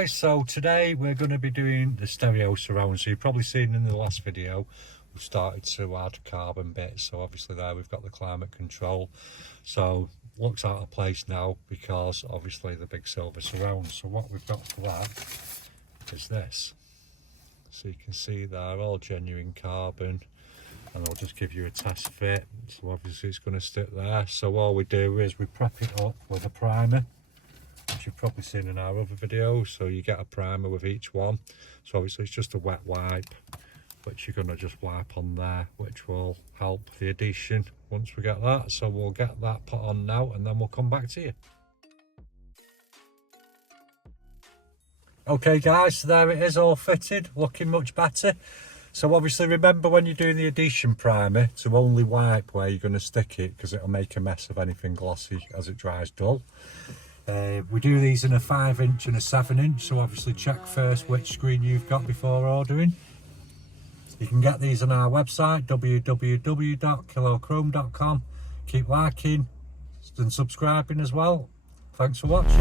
guys, so today we're going to be doing the stereo surround. So you've probably seen in the last video we've started to add carbon bits, so obviously there we've got the climate control, so looks out of place now because obviously the big silver surround. So what we've got for that is this, so you can see there all genuine carbon, and I'll just give you a test fit. So obviously it's going to stick there. So all we do is we prep it up with a primer, which you've probably seen in our other videos. So you get a primer with each one. So obviously it's just a wet wipe, which you're going to just wipe on there, which will help the adhesion once we get that. So we'll get that put on now and then we'll come back to you. Okay guys, so there it is, all fitted, looking much better. So obviously remember when you're doing the adhesion primer to only wipe where you're going to stick it, because it'll make a mess of anything glossy as it dries dull. We do these in a 5" and a 7", so obviously check first which screen you've got before ordering. You can get these on our website, www.KillAllChrome.com. Keep liking and subscribing as well. Thanks for watching.